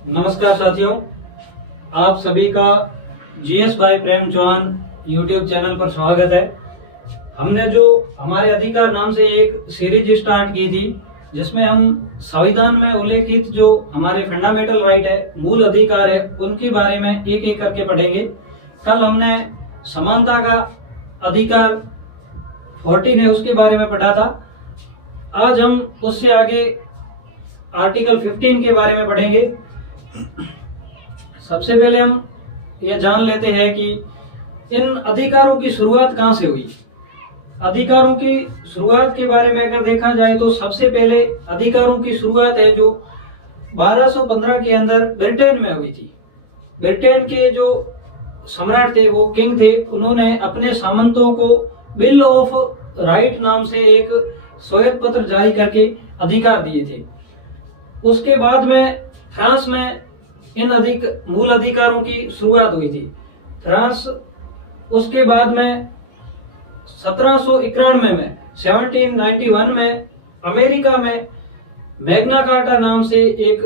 नमस्कार साथियों, आप सभी का जीएस भाई प्रेम चौहान यूट्यूब चैनल पर स्वागत है। हमने जो हमारे अधिकार नाम से एक सीरीज स्टार्ट की थी, जिसमें हम संविधान में उल्लेखित जो हमारे फंडामेंटल राइट है, मूल अधिकार है, उनके बारे में एक एक करके पढ़ेंगे। कल हमने समानता का अधिकार 14 है, उसके बारे में पढ़ा था। आज हम उससे आगे आर्टिकल 15 के बारे में पढ़ेंगे। सबसे पहले हम ये जान लेते हैं कि इन अधिकारों की शुरुआत कहां से हुई। अधिकारों की शुरुआत के बारे में अगर देखा जाए तो सबसे पहले अधिकारों की शुरुआत है जो 1215 के अंदर ब्रिटेन में हुई थी। ब्रिटेन के जो सम्राट थे, वो किंग थे, उन्होंने अपने सामंतों को बिल ऑफ राइट नाम से एक श्वेत पत्र जारी करके अधिकार दिए थे। उसके बाद में फ्रांस में इन मूल अधिकारों की शुरुआत हुई थी। फ्रांस उसके बाद में 1791 में 1791 में अमेरिका में मैग्ना कार्टा नाम से एक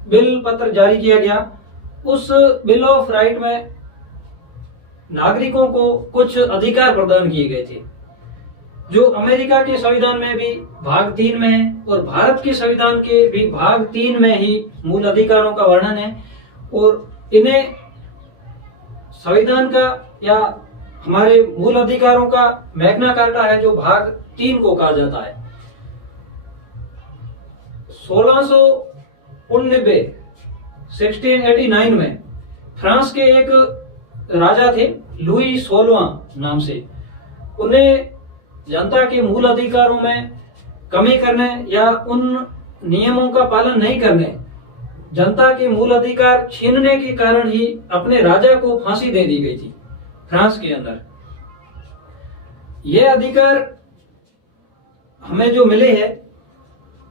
बिल पत्र जारी किया गया। उस बिल ऑफ राइट में नागरिकों को कुछ अधिकार प्रदान किए गए थे, जो अमेरिका के संविधान में भी भाग 3 में है और भारत के संविधान के भी भाग 3 में ही मूल अधिकारों का वर्णन है। और इन्हें संविधान का या हमारे मूल अधिकारों का मैग्ना कार्टा है, जो भाग 3 को कहा जाता है। 1689 में फ्रांस के एक राजा थे, लुई 16वां नाम से। उन्हें जनता के मूल अधिकारों में कमी करने या उन नियमों का पालन नहीं करने, जनता के मूल अधिकार छीनने के कारण ही अपने राजा को फांसी दे दी गई थी फ्रांस के अंदर। यह अधिकार हमें जो मिले हैं,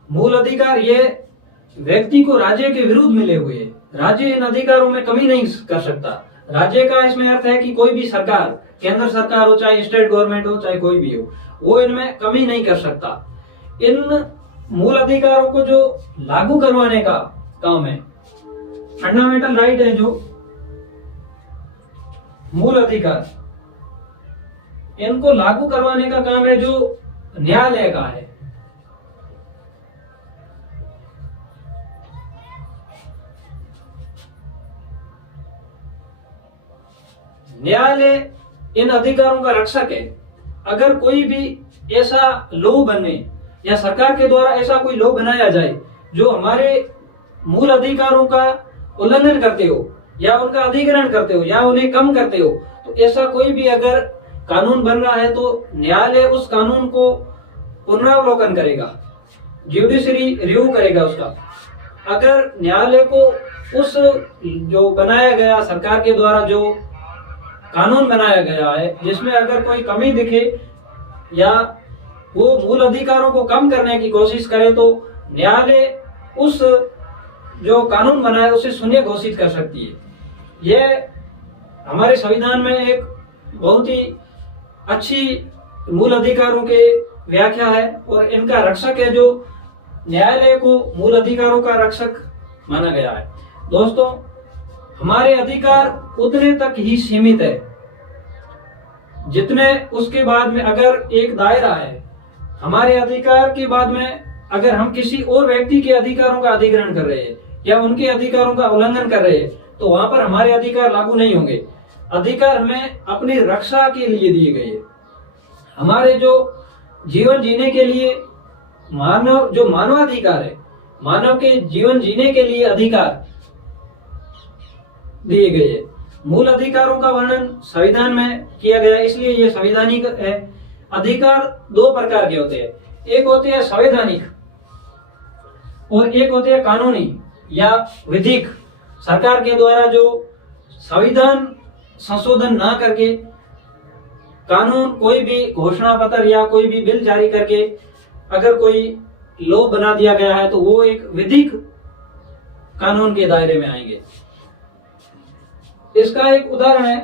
मूल अधिकार, ये व्यक्ति को राज्य के विरुद्ध मिले हुए हैं। राज्य इन अधिकारों में कमी नहीं कर सकता। राज्य का इसमें अर्थ है कि कोई भी सरकार, केंद्र सरकार हो, चाहे स्टेट गवर्नमेंट हो, चाहे कोई भी हो, वो इनमें कमी नहीं कर सकता। इन मूल अधिकारों को जो लागू करवाने का काम है, फंडामेंटल राइट है, जो मूल अधिकार, इनको लागू करवाने का काम है जो न्यायालय का है। न्यायालय इन अधिकारों का रक्षक है। अगर कोई भी ऐसा लॉ बने या सरकार के द्वारा ऐसा कोई लॉ बनाया जाए जो हमारे मूल अधिकारों का उल्लंघन करते हो या उनका अधिग्रहण करते हो या उन्हें कम करते हो, तो ऐसा कोई भी अगर कानून बन रहा है तो न्यायालय उस कानून को पुनरावलोकन करेगा, ज्युडिशरी रिव्यू करेगा उसका। अगर न्यायालय को उस जो बनाया गया, सरकार के द्वारा जो कानून बनाया गया है, जिसमें अगर कोई कमी दिखे या वो मूल अधिकारों को कम करने की कोशिश करे, तो न्यायालय उस जो कानून बना है उसे शून्य घोषित कर सकती है। यह हमारे संविधान में एक बहुत ही अच्छी मूल अधिकारों के व्याख्या है और इनका रक्षक है, जो न्यायालय को मूल अधिकारों का रक्षक माना गया है। दोस्तों, हमारे अधिकार उतने तक ही सीमित है जितने उसके बाद में अगर एक दायरा है, हमारे अधिकार के बाद में अगर हम किसी और व्यक्ति के अधिकारों का अधिग्रहण कर रहे हैं या उनके अधिकारों का उल्लंघन कर रहे हैं, तो वहां पर हमारे अधिकार लागू नहीं होंगे। अधिकार हमें अपनी रक्षा के लिए दिए गए हैं। हमारे जो जीवन जीने के लिए मानव जो मानवाधिकार है, मानव के जीवन जीने के लिए अधिकार दिए गए हैं। मूल अधिकारों का वर्णन संविधान में किया गया, इसलिए ये संवैधानिक है। अधिकार दो प्रकार के होते हैं, एक होते हैं संवैधानिक और एक होते हैं कानूनी या विधिक। सरकार के द्वारा जो संविधान संशोधन ना करके कानून, कोई भी घोषणा पत्र या कोई भी बिल जारी करके अगर कोई लॉ बना दिया गया है, तो वो एक विधिक कानून के दायरे में आएंगे। इसका एक उदाहरण है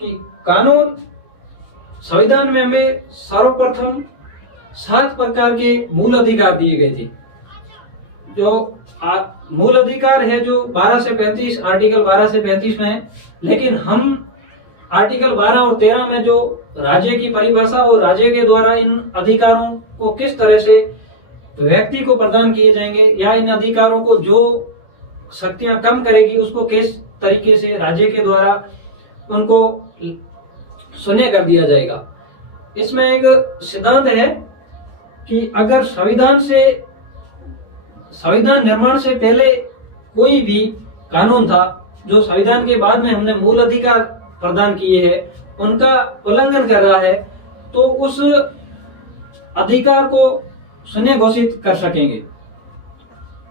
कि कानून संविधान में हमें सर्वप्रथम 7 प्रकार के मूल अधिकार दिए गए थे, जो मूल अधिकार है जो 12 से 35, आर्टिकल 12 से 35 में है, लेकिन हम आर्टिकल 12 और 13 में जो राज्य की परिभाषा और राज्य के द्वारा इन अधिकारों को किस तरह से व्यक्ति को प्रदान किए जाएंगे या इन अधिकारों को जो शक्तियां कम करेगी उसको किस तरीके से राज्य के द्वारा उनको शून्य कर दिया जाएगा। इसमें एक सिद्धांत है कि अगर संविधान निर्माण से पहले कोई भी कानून था जो संविधान के बाद में हमने मूल अधिकार प्रदान किए हैं उनका उल्लंघन कर रहा है तो उस अधिकार को शून्य घोषित कर सकेंगे।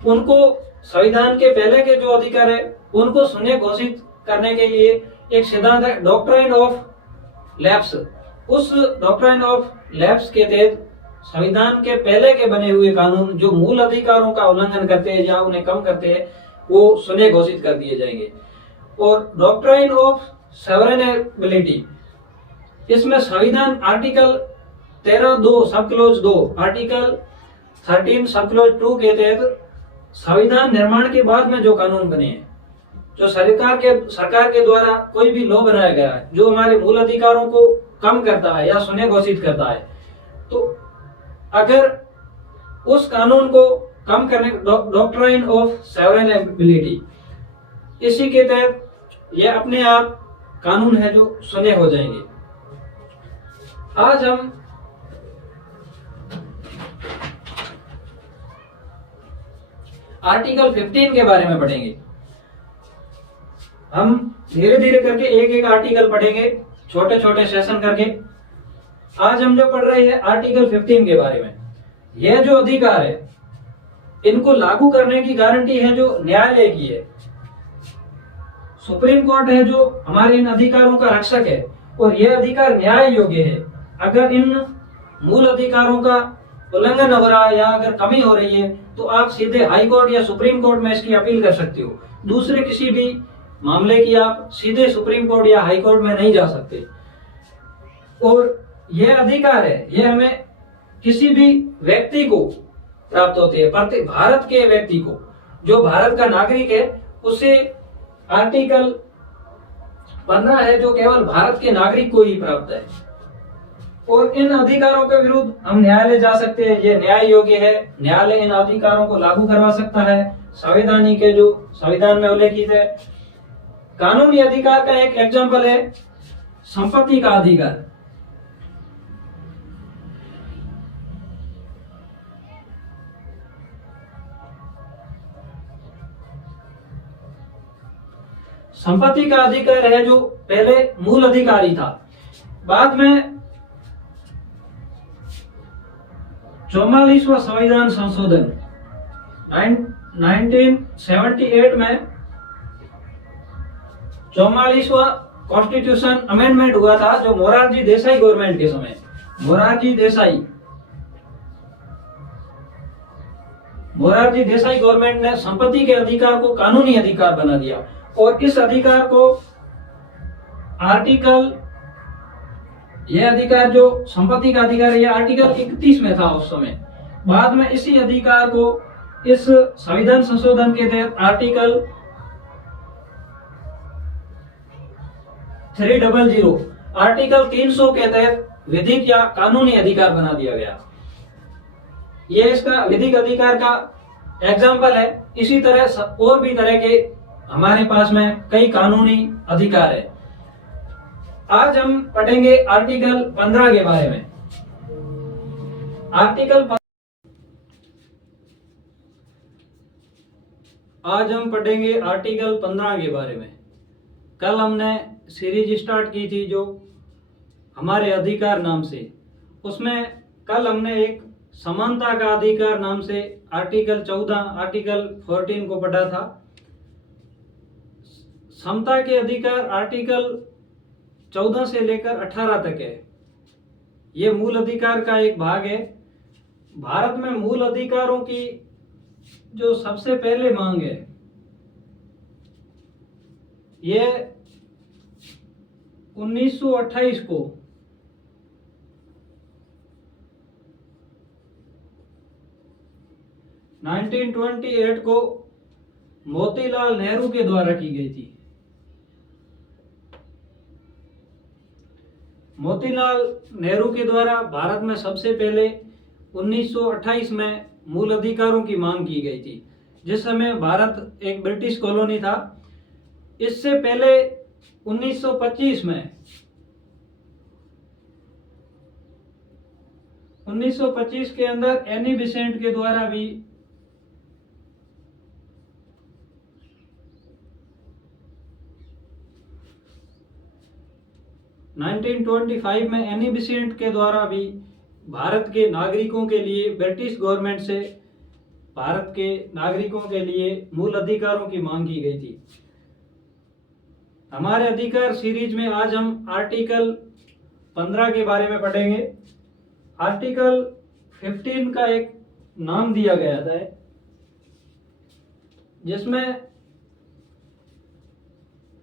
उनको संविधान के पहले के जो अधिकार है उनको शून्य घोषित करने के लिए एक सिद्धांत है डॉक्ट्राइन ऑफ लैप्स। उस डॉक्ट्राइन ऑफ लैप्स के तहत संविधान के पहले के बने हुए कानून जो मूल अधिकारों का उल्लंघन करते हैं या उन्हें कम करते हैं वो शून्य घोषित कर दिए जाएंगे। और डॉक्ट्राइन ऑफ सॉवरेनिटी, इसमें संविधान आर्टिकल 13(2) सब क्लोज 2, आर्टिकल 13 सब क्लोज 2 के तहत संविधान निर्माण के बाद में जो कानून बने हैं, जो सरकार के द्वारा कोई भी लॉ बनाया गया है जो हमारे मूल अधिकारों को कम करता है या शून्य घोषित करता है, तो अगर उस कानून को कम करने डॉक्ट्राइन ऑफ सॉवरेनिटी, इसी के तहत ये अपने आप कानून है जो शून्य हो जाएंगे। आज हम आर्टिकल 15 के बारे में पढ़ेंगे। हम धीरे धीरे करके एक एक आर्टिकल पढ़ेंगे, छोटे छोटे सेशन करके। आज हम जो पढ़ रहे हैं आर्टिकल 15 के बारे में। यह जो अधिकार है इनको लागू करने की गारंटी है जो न्यायालय की है। सुप्रीम कोर्ट है जो हमारे इन अधिकारों का रक्षक है और यह अधिकार न्याय योग्य है। अगर इन मूल अधिकारों का उल्लंघन हो रहा है या अगर कमी हो रही है तो आप सीधे हाई कोर्ट या सुप्रीम कोर्ट में इसकी अपील कर सकते हो। दूसरे किसी भी मामले की आप सीधे सुप्रीम कोर्ट या हाई कोर्ट में नहीं जा सकते। और यह अधिकार है यह हमें किसी भी व्यक्ति को प्राप्त होते हैं, भारत के व्यक्ति को जो भारत का नागरिक है उसे आर्टिकल 15 है जो केवल भारत के नागरिक को ही प्राप्त है। और इन अधिकारों के विरुद्ध हम न्यायालय जा सकते हैं, यह न्याय योग्य है। न्यायालय इन अधिकारों को लागू करवा सकता है संवैधानिक है जो संविधान में उल्लेखित है। कानूनी अधिकार का एक एग्जाम्पल है संपत्ति का अधिकार। संपत्ति का अधिकार है जो पहले मूल अधिकारी था, बाद में 44वां संविधान संशोधन 1978 में 44वां कॉन्स्टिट्यूशन अमेंडमेंट हुआ था जो मोरारजी देसाई गवर्नमेंट के समय। मोरारजी देसाई गवर्नमेंट ने संपत्ति के अधिकार को कानूनी अधिकार बना दिया और इस अधिकार को यह अधिकार जो संपत्ति का अधिकार है यह आर्टिकल 31 में था उस समय। बाद में इसी अधिकार को इस संविधान संशोधन के तहत आर्टिकल 300 के तहत विधिक या कानूनी अधिकार बना दिया गया। यह इसका विधिक अधिकार का एग्जाम्पल है। इसी तरह और भी तरह के हमारे पास में कई कानूनी अधिकार है। आज हम पढ़ेंगे आर्टिकल 15 के बारे में। आज हम पढ़ेंगे आर्टिकल 15 के बारे में। कल हमने सीरीज स्टार्ट की थी जो हमारे अधिकार नाम से, उसमें कल हमने एक समानता का अधिकार नाम से आर्टिकल 14, आर्टिकल 14 को पढ़ा था। समता के अधिकार आर्टिकल 14 से लेकर 18 तक है। ये मूल अधिकार का एक भाग है। भारत में मूल अधिकारों की जो सबसे पहले मांग है ये 1928 को 1928 को मोतीलाल नेहरू के द्वारा की गई थी। मोतीलाल नेहरू के द्वारा भारत में सबसे पहले 1928 में मूल अधिकारों की मांग की गई थी, जिस समय भारत एक ब्रिटिश कॉलोनी था। इससे पहले 1925 में 1925 के अंदर एनी बेसेंट के द्वारा भी में एनी बेसेंट के द्वारा भी भारत के नागरिकों के लिए ब्रिटिश गवर्नमेंट से भारत के नागरिकों के लिए मूल अधिकारों की मांग की गई थी। हमारे अधिकार सीरीज में आज हम आर्टिकल 15 के बारे में पढ़ेंगे। आर्टिकल 15 का एक नाम दिया गया था, जिसमें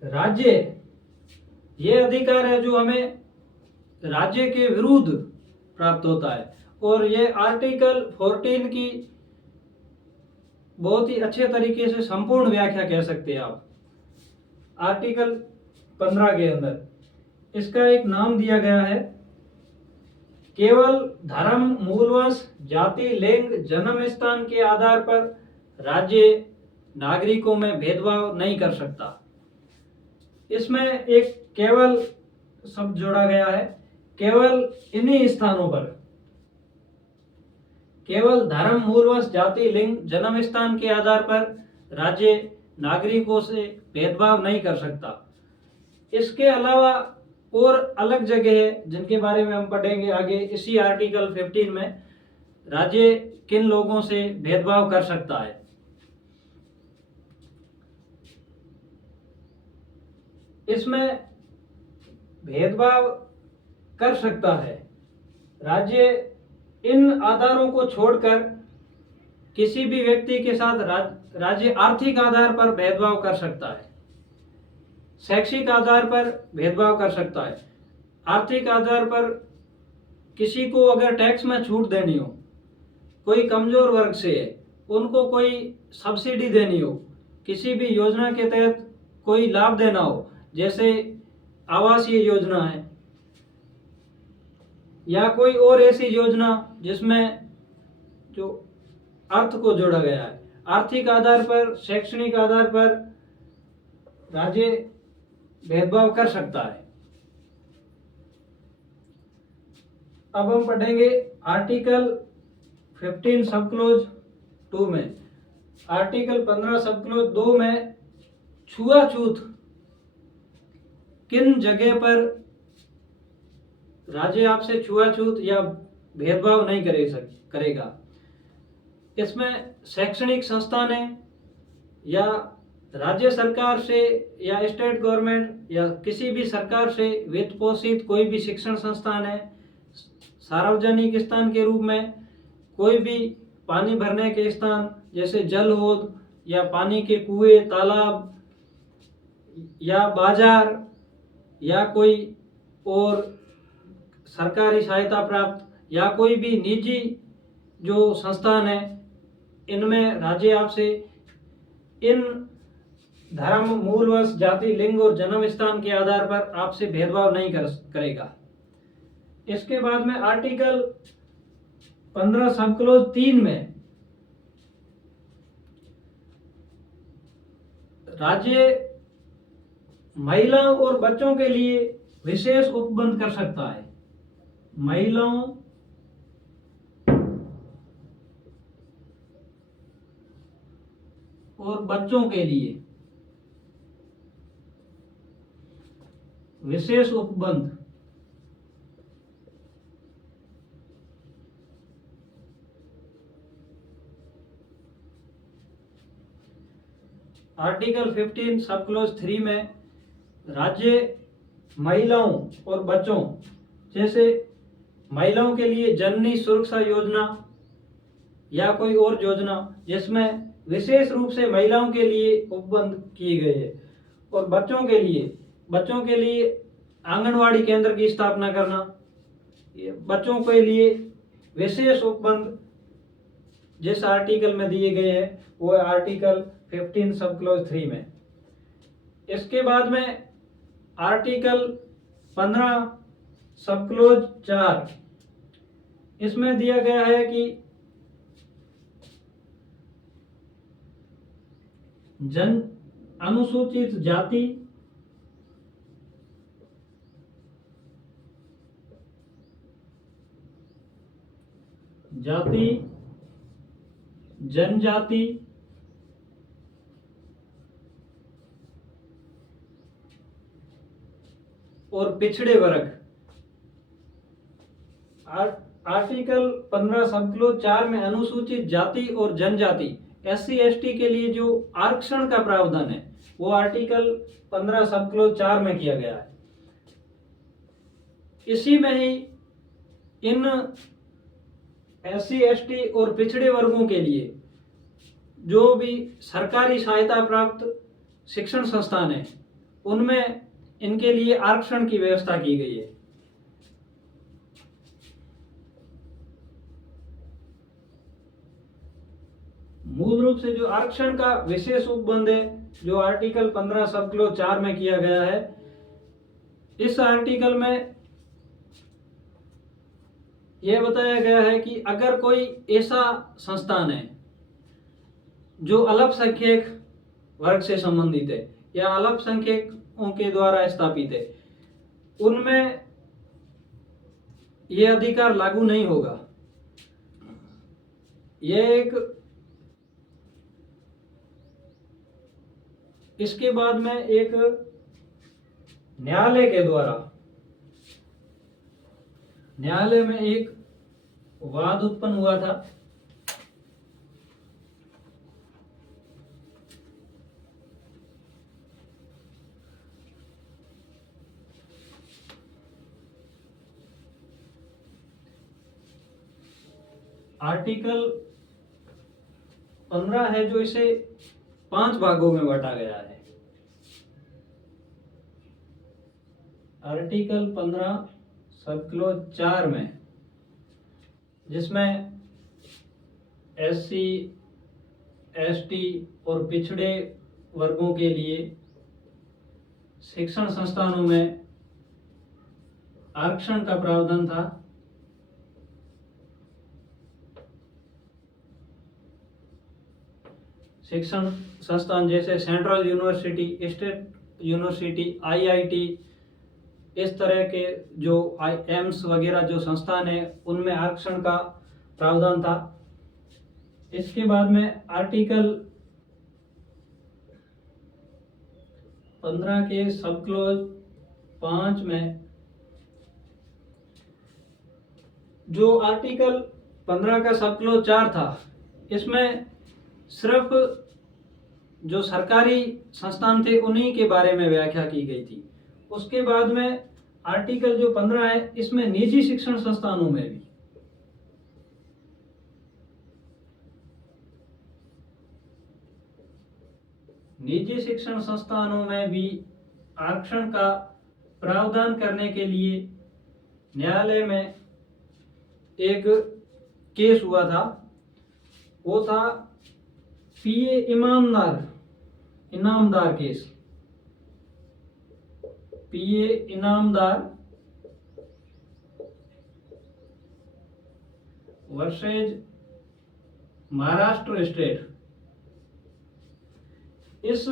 राज्य ये अधिकार है जो हमें राज्य के विरुद्ध प्राप्त होता है, और ये आर्टिकल 14 की बहुत ही अच्छे तरीके से संपूर्ण व्याख्या कह सकते हैं आप। आर्टिकल 15 के अंदर इसका एक नाम दिया गया है, केवल धर्म, मूलवंश, जाति, लिंग, जन्म स्थान के आधार पर राज्य नागरिकों में भेदभाव नहीं कर सकता। इसमें एक केवल शब्द जोड़ा गया है, केवल इन्हीं स्थानों पर, केवल धर्म, मूलवंश, जाति, लिंग, जन्म स्थान के आधार पर राज्य नागरिकों से भेदभाव नहीं कर सकता। इसके अलावा और अलग जगह है जिनके बारे में हम पढ़ेंगे आगे इसी आर्टिकल 15 में, राज्य किन लोगों से भेदभाव कर सकता है। इसमें भेदभाव कर सकता है राज्य इन आधारों को छोड़कर किसी भी व्यक्ति के साथ राज्य आर्थिक आधार पर भेदभाव कर सकता है, शैक्षिक आधार पर भेदभाव कर सकता है। आर्थिक आधार पर किसी को अगर टैक्स में छूट देनी हो, कोई कमजोर वर्ग से है उनको कोई सब्सिडी देनी हो, किसी भी योजना के तहत कोई लाभ देना हो, जैसे आवासीय योजना है या कोई और ऐसी योजना जिसमें जो अर्थ को जोड़ा गया है, आर्थिक आधार पर, शैक्षणिक आधार पर राज्य भेदभाव कर सकता है। अब हम पढ़ेंगे आर्टिकल 15 सब क्लोज 2 में। आर्टिकल 15 सब क्लोज 2 में छुआछूत किन जगह पर राज्य आपसे छुआछूत या भेदभाव नहीं करेगा। इसमें शैक्षणिक संस्थानें या राज्य सरकार से या स्टेट गवर्नमेंट या किसी भी सरकार से वित्त पोषित कोई भी शिक्षण संस्थान है, सार्वजनिक स्थान के रूप में कोई भी पानी भरने के स्थान जैसे जल हौद या पानी के कुएं, तालाब या बाजार या कोई और सरकारी सहायता प्राप्त या कोई भी निजी जो संस्थान है, इनमें राज्य आपसे इन धर्म, मूलवंश, जाति, लिंग और जन्म स्थान के आधार पर आपसे भेदभाव नहीं करेगा। इसके बाद में आर्टिकल 15 सब क्लोज 3 में राज्य महिलाओं और बच्चों के लिए विशेष उपबंध कर सकता है। महिलाओं और बच्चों के लिए विशेष उपबंध। आर्टिकल 15 सब क्लोज 3 में राज्य महिलाओं और बच्चों, जैसे महिलाओं के लिए जननी सुरक्षा योजना या कोई और योजना जिसमें विशेष रूप से महिलाओं के लिए उपबंध किए गए हैं, और बच्चों के लिए आंगनवाड़ी केंद्र की स्थापना करना, बच्चों के लिए विशेष उपबंध जिस आर्टिकल में दिए गए हैं वो है आर्टिकल 15 सब क्लॉज 3 में। इसके बाद में आर्टिकल 15 सब क्लॉज 4, इसमें दिया गया है कि जन अनुसूचित जाति जनजाति और पिछड़े वर्ग, आर्टिकल 15 सब क्लॉज 4 में अनुसूचित जाति और जनजाति SC ST के लिए जो आरक्षण का प्रावधान है वो आर्टिकल 15 सब क्लॉज 4 में किया गया है। इसी में ही इन SC ST और पिछड़े वर्गों के लिए जो भी सरकारी सहायता प्राप्त शिक्षण संस्थान है उनमें इनके लिए आरक्षण की व्यवस्था की गई है। मूल रूप से जो आरक्षण का विशेष उपबंध है जो आर्टिकल 15 सब क्लॉज 4 में किया गया है, इस आर्टिकल में यह बताया गया है कि अगर कोई ऐसा संस्थान है जो अल्पसंख्यक वर्ग से संबंधित है या अल्पसंख्यकों के द्वारा स्थापित है, उनमें यह अधिकार लागू नहीं होगा। यह एक, इसके बाद में एक न्यायालय में एक वाद उत्पन्न हुआ था। आर्टिकल 15 है जो इसे 5 भागों में बांटा गया है। आर्टिकल 15 सब क्लॉज 4 में, जिसमें SC ST और पिछड़े वर्गों के लिए शिक्षण संस्थानों में आरक्षण का प्रावधान था। शिक्षण संस्थान जैसे central university, state university, IIT, इस तरह के जो एम्स वगैरह जो संस्थान है उनमें आरक्षण का प्रावधान था। इसके बाद में आर्टिकल 15 के सब क्लॉज 5 में, जो आर्टिकल 15 का सब क्लॉज 4 था, इसमें सिर्फ जो सरकारी संस्थान थे उन्हीं के बारे में व्याख्या की गई थी। उसके बाद में आर्टिकल जो 15 है इसमें निजी शिक्षण संस्थानों में भी आरक्षण का प्रावधान करने के लिए न्यायालय में एक केस हुआ था। वो था PA Inamdar case. PA Inamdar versus Maharashtra state. इस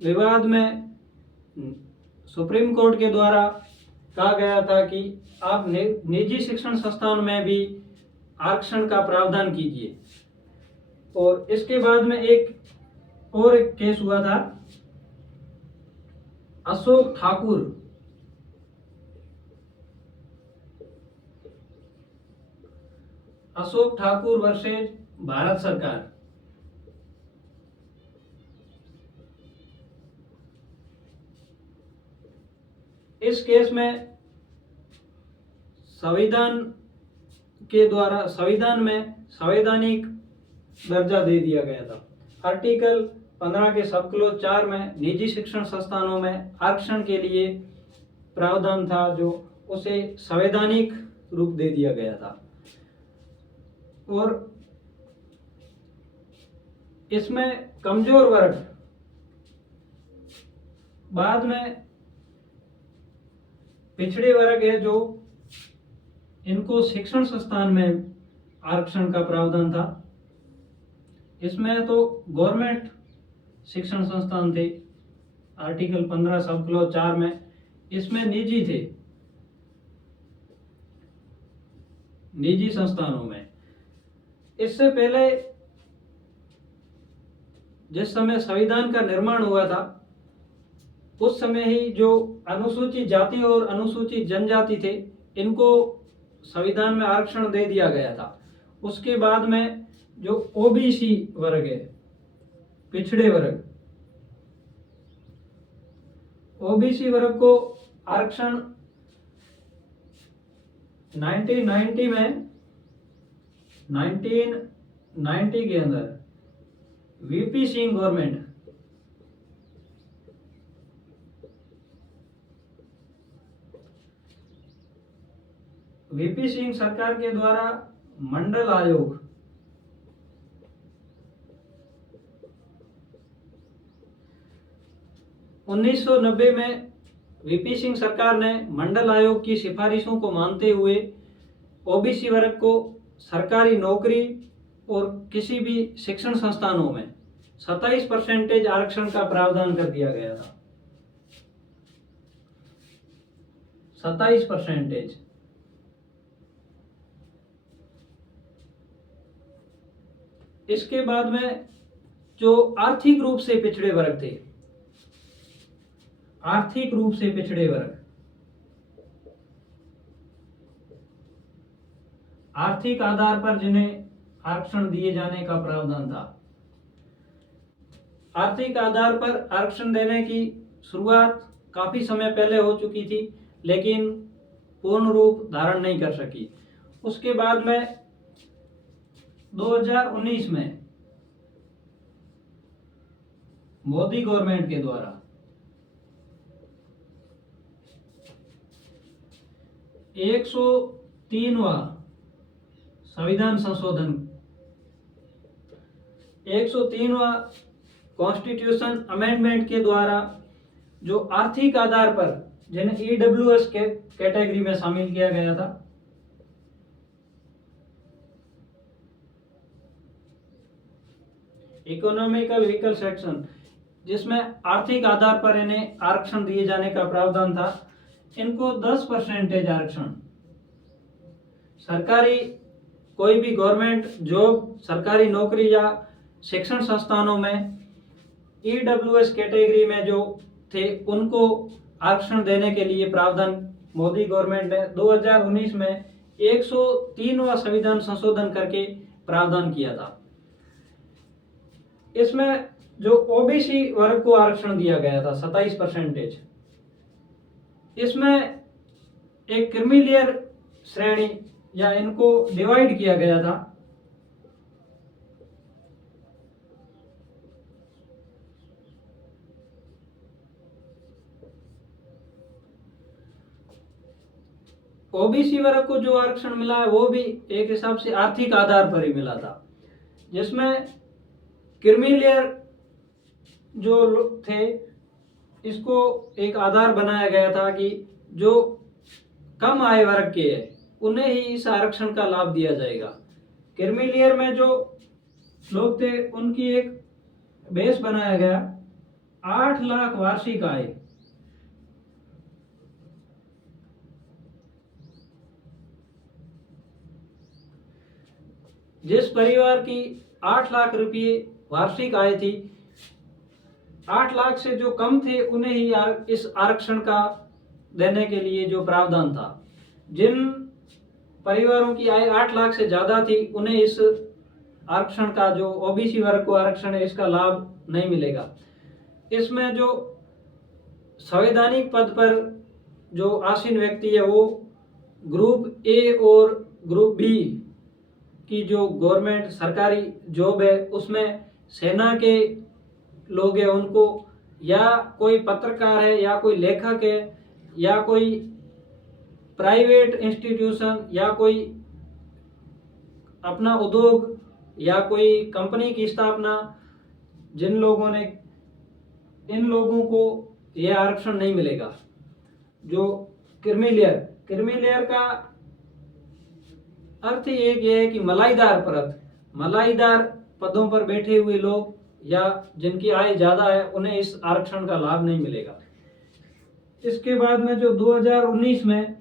विवाद में सुप्रीम कोर्ट के द्वारा कहा गया था कि आप निजी शिक्षण संस्थान में भी आरक्षण का प्रावधान कीजिए। और इसके बाद में एक केस हुआ था अशोक ठाकुर वर्सेज भारत सरकार। इस केस में संविधान में संवैधानिक दर्जा दे दिया गया था। आर्टिकल 15 के सब क्लॉज 4 में निजी शिक्षण संस्थानों में आरक्षण के लिए प्रावधान था, जो उसे संवैधानिक रूप दे दिया गया था। और इसमें कमजोर वर्ग, बाद में पिछड़े वर्ग है जो इनको शिक्षण संस्थान में आरक्षण का प्रावधान था। इसमें तो गवर्नमेंट शिक्षण संस्थान थे आर्टिकल 15 सब क्लॉज 4 में, इसमें निजी थे, निजी संस्थानों में। इससे पहले जिस समय संविधान का निर्माण हुआ था उस समय ही जो अनुसूचित जाति और अनुसूचित जनजाति थे इनको संविधान में आरक्षण दे दिया गया था। उसके बाद में जो ओबीसी वर्ग है, पिछड़े वर्ग, ओबीसी वर्ग को आरक्षण 1990 के अंदर VP Singh government, VP Singh सरकार के द्वारा मंडल आयोग, उन्नीस में वीपी सिंह सरकार ने मंडल आयोग की सिफारिशों को मानते हुए ओबीसी वर्ग को सरकारी नौकरी और किसी भी शिक्षण संस्थानों में 27% आरक्षण का प्रावधान कर दिया गया था। 27%। इसके बाद में जो आर्थिक रूप से पिछड़े वर्ग थे, आर्थिक रूप से पिछड़े वर्ग, आर्थिक आधार पर जिन्हें आरक्षण दिए जाने का प्रावधान था। आर्थिक आधार पर आरक्षण देने की शुरुआत काफी समय पहले हो चुकी थी लेकिन पूर्ण रूप धारण नहीं कर सकी। उसके बाद में 2019 में मोदी गवर्नमेंट के द्वारा 103वां संविधान संशोधन, 103वां कॉन्स्टिट्यूशन अमेंडमेंट के द्वारा जो आर्थिक आधार पर जिन्हें ईडब्ल्यूएस कैटेगरी में शामिल किया गया था, इकोनॉमिकल व्हीकल सेक्शन, जिसमें आर्थिक आधार पर इन्हें आरक्षण दिए जाने का प्रावधान था, इनको 10% आरक्षण सरकारी कोई भी गवर्नमेंट जॉब, सरकारी नौकरी या शिक्षण संस्थानों में ईडब्ल्यूएस कैटेगरी में जो थे उनको आरक्षण देने के लिए प्रावधान मोदी गवर्नमेंट ने 2019 में 103वां संविधान संशोधन करके प्रावधान किया था। इसमें जो ओबीसी वर्ग को आरक्षण दिया गया था 27%, इसमें एक क्रीमीलेयर श्रेणी या इनको डिवाइड किया गया था। ओबीसी वर्ग को जो आरक्षण मिला है वो भी एक हिसाब से आर्थिक आधार पर ही मिला था, जिसमें क्रीमीलेयर जो थे इसको एक आधार बनाया गया था कि जो कम आय वर्ग के हैं उन्हें ही इस आरक्षण का लाभ दिया जाएगा। क्रीमीलेयर में जो लोग थे उनकी एक बेस बनाया गया 8 लाख वार्षिक आय। जिस परिवार की 8 लाख रुपये वार्षिक आय थी, 8 लाख से जो कम थे उन्हें ही इस आरक्षण का देने के लिए जो प्रावधान था। जिन परिवारों की आय 8 लाख से ज्यादा थी उन्हें इस आरक्षण का, जो ओबीसी वर्ग को आरक्षण है, इसका लाभ नहीं मिलेगा। इसमें जो संवैधानिक पद पर जो आसीन व्यक्ति है वो ग्रुप ए और ग्रुप बी की जो गवर्नमेंट सरकारी जॉब है उसमें सेना के लोग हैं उनको, या कोई पत्रकार है या कोई लेखक है या कोई प्राइवेट इंस्टीट्यूशन या कोई अपना उद्योग या कोई कंपनी की स्थापना जिन लोगों ने, इन लोगों को यह आरक्षण नहीं मिलेगा। जो क्रीमी लेयर का अर्थ ही एक ये है कि मलाईदार परत, मलाईदार पदों पर बैठे हुए लोग या जिनकी आय ज्यादा है उन्हें इस आरक्षण का लाभ नहीं मिलेगा। इसके बाद में जो 2019 में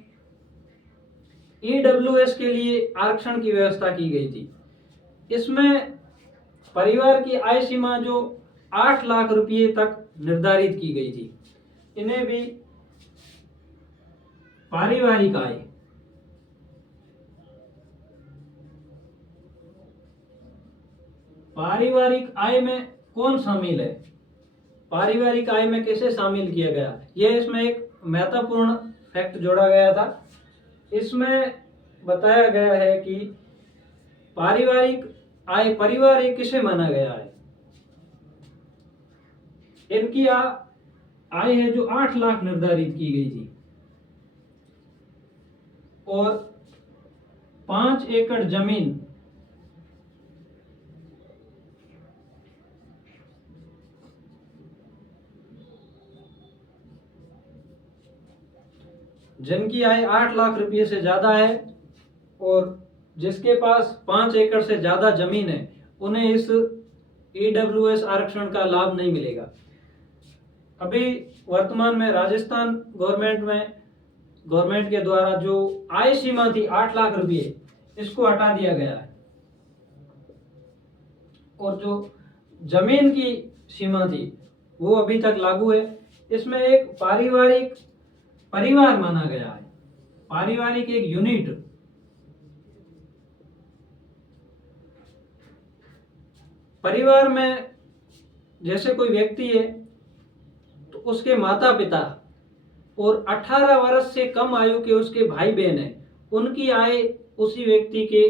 ईडब्ल्यूएस के लिए आरक्षण की व्यवस्था की गई थी, इसमें परिवार की आय सीमा जो 8 लाख रुपये तक निर्धारित की गई थी, इन्हें भी पारिवारिक आय, पारिवारिक आय में कौन शामिल है, पारिवारिक आय में कैसे शामिल किया गया, यह इसमें एक महत्वपूर्ण फैक्ट जोड़ा गया था। इसमें बताया गया है कि पारिवारिक आय, परिवार एक किसे माना गया है, इनकी आय है जो 8 लाख निर्धारित की गई थी और 5 एकड़ जमीन जिनकी आय 8 लाख रुपये से ज्यादा है और जिसके पास 5 एकड़ से ज्यादा जमीन है, उन्हें इस ईडब्ल्यूएस आरक्षण का लाभ नहीं मिलेगा। अभी वर्तमान में राजस्थान गवर्नमेंट के द्वारा जो आय सीमा थी 8 लाख रुपये, इसको हटा दिया गया है और जो जमीन की सीमा थी वो अभी तक लागू है। इसमें एक परिवार माना गया है, पारिवारिक एक यूनिट, परिवार में जैसे कोई व्यक्ति है तो उसके माता पिता और 18 वर्ष से कम आयु के उसके भाई बहन है, उनकी आय उसी व्यक्ति के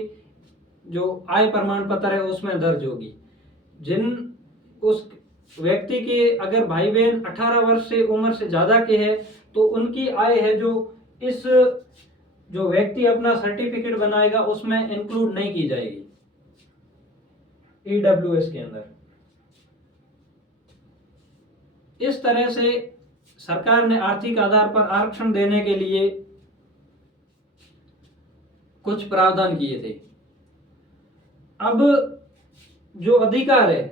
जो आय प्रमाण पत्र है उसमें दर्ज होगी। उस व्यक्ति के अगर भाई बहन 18 वर्ष से उम्र से ज्यादा के हैं तो उनकी आय है जो इस जो व्यक्ति अपना सर्टिफिकेट बनाएगा उसमें इंक्लूड नहीं की जाएगी ईडब्ल्यूएस के अंदर। इस तरह से सरकार ने आर्थिक आधार पर आरक्षण देने के लिए कुछ प्रावधान किए थे। अब जो अधिकार है,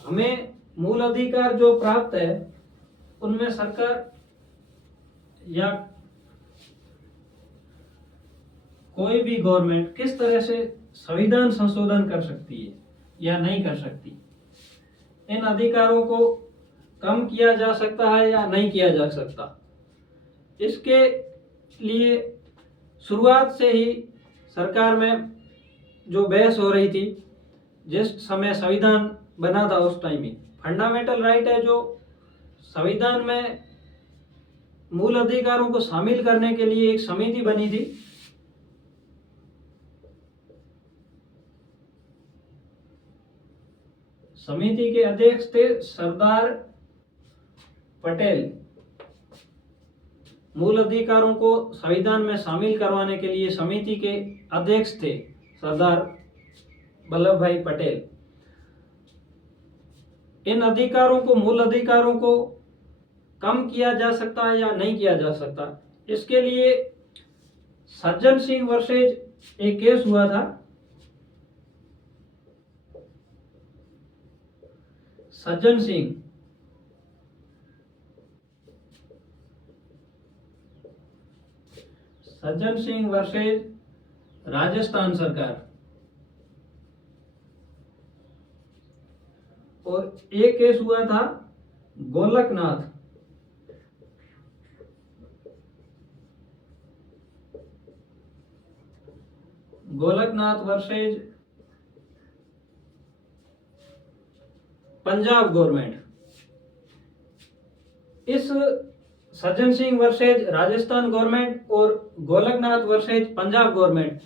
हमें मूल अधिकार जो प्राप्त है, उनमें सरकार या कोई भी गवर्नमेंट किस तरह से संविधान संशोधन कर सकती है या नहीं कर सकती, इन अधिकारों को कम किया जा सकता है या नहीं किया जा सकता, इसके लिए शुरुआत से ही सरकार में जो बहस हो रही थी, जिस समय संविधान बना था उस टाइम में फंडामेंटल राइट है जो संविधान में मूल अधिकारों को शामिल करने के लिए एक समिति बनी थी। समिति के अध्यक्ष थे सरदार पटेल। मूल अधिकारों को संविधान में शामिल करवाने के लिए समिति के अध्यक्ष थे सरदार वल्लभ भाई पटेल। इन अधिकारों को, मूल अधिकारों को कम किया जा सकता है या नहीं किया जा सकता, इसके लिए सज्जन सिंह वर्सेज एक केस हुआ था। सज्जन सिंह वर्सेज राजस्थान सरकार, और एक केस हुआ था गोलकनाथ वर्सेज पंजाब गवर्नमेंट। इस सज्जन सिंह वर्सेज राजस्थान गवर्नमेंट और गोलकनाथ वर्सेज पंजाब गवर्नमेंट,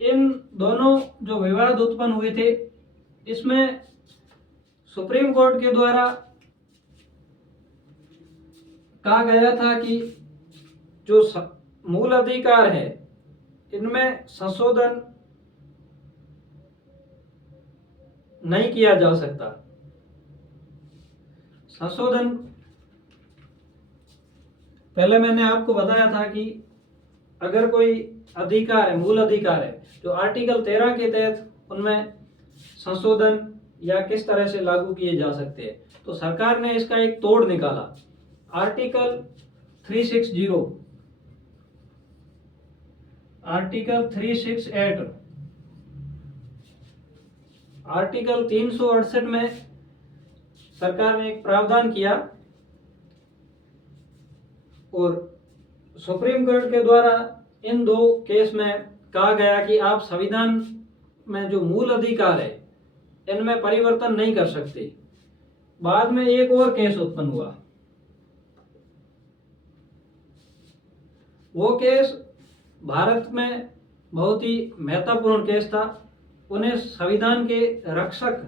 इन दोनों जो विवाद उत्पन्न हुए थे, इसमें सुप्रीम कोर्ट के द्वारा कहा गया था कि जो मूल अधिकार है इनमें संशोधन नहीं किया जा सकता। संशोधन पहले मैंने आपको बताया था कि अगर कोई अधिकार है, मूल अधिकार है, जो आर्टिकल 13 के तहत उनमें संशोधन या किस तरह से लागू किए जा सकते हैं, तो सरकार ने इसका एक तोड़ निकाला। आर्टिकल 360, आर्टिकल 368, आर्टिकल 368 में सरकार ने एक प्रावधान किया और सुप्रीम कोर्ट के द्वारा इन दो केस में कहा गया कि आप संविधान में जो मूल अधिकार है इनमें परिवर्तन नहीं कर सकते। बाद में एक और केस उत्पन्न हुआ। वो केस भारत में बहुत ही महत्वपूर्ण केस था। उन्हें संविधान के रक्षक,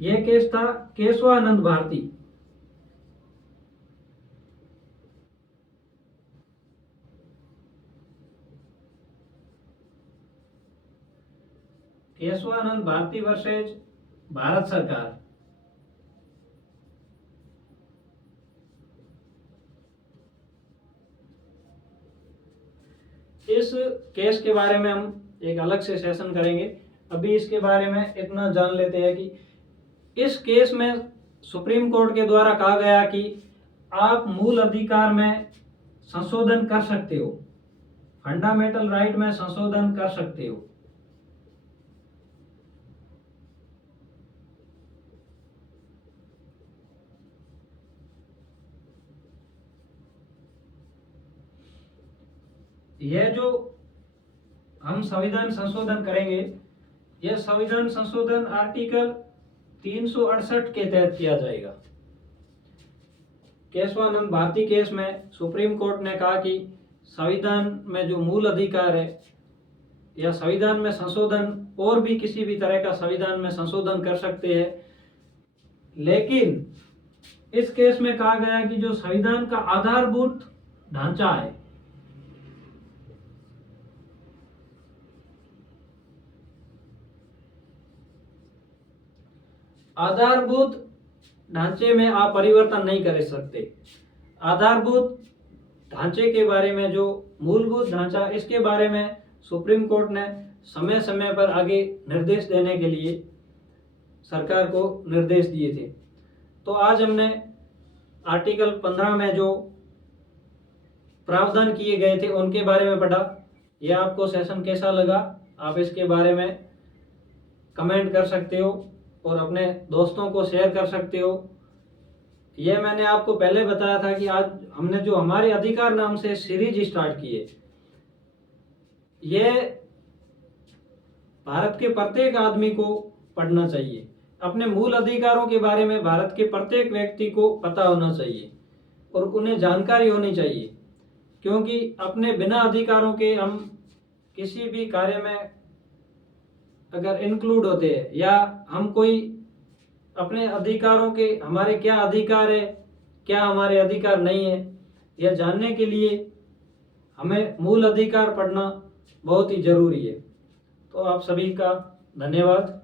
यह केस था केशवानंद भारती। केशवानंद भारती वर्सेज भारत सरकार। इस केस के बारे में हम एक अलग से सेशन करेंगे। अभी इसके बारे में इतना जान लेते हैं कि इस केस में सुप्रीम कोर्ट के द्वारा कहा गया कि आप मूल अधिकार में संशोधन कर सकते हो, फंडामेंटल राइट में संशोधन कर सकते हो। यह जो हम संविधान संशोधन करेंगे, यह संविधान संशोधन आर्टिकल 368 के तहत किया जाएगा। केशवानंद भारती केस में सुप्रीम कोर्ट ने कहा कि संविधान में जो मूल अधिकार है या संविधान में संशोधन, और भी किसी भी तरह का संविधान में संशोधन कर सकते हैं, लेकिन इस केस में कहा गया कि जो संविधान का आधारभूत ढांचा है, आधारभूत ढांचे में आप परिवर्तन नहीं कर सकते। आधारभूत ढांचे के बारे में, जो मूलभूत ढांचा, इसके बारे में सुप्रीम कोर्ट ने समय समय पर आगे निर्देश देने के लिए सरकार को निर्देश दिए थे। तो आज हमने आर्टिकल 15 में जो प्रावधान किए गए थे उनके बारे में पढ़ा। यह आपको सेशन कैसा लगा, आप इसके बारे में कमेंट कर सकते हो और अपने दोस्तों को शेयर कर सकते हो। यह मैंने आपको पहले बताया था कि आज हमने जो हमारे अधिकार नाम से सीरीज स्टार्ट की है, यह भारत के प्रत्येक आदमी को पढ़ना चाहिए। अपने मूल अधिकारों के बारे में भारत के प्रत्येक व्यक्ति को पता होना चाहिए और उन्हें जानकारी होनी चाहिए, क्योंकि अपने बिना अधिकारों के हम किसी भी कार्य में अगर इंक्लूड होते हैं या हम कोई अपने अधिकारों के, हमारे क्या अधिकार है, क्या हमारे अधिकार नहीं है, यह जानने के लिए हमें मूल अधिकार पढ़ना बहुत ही जरूरी है। तो आप सभी का धन्यवाद।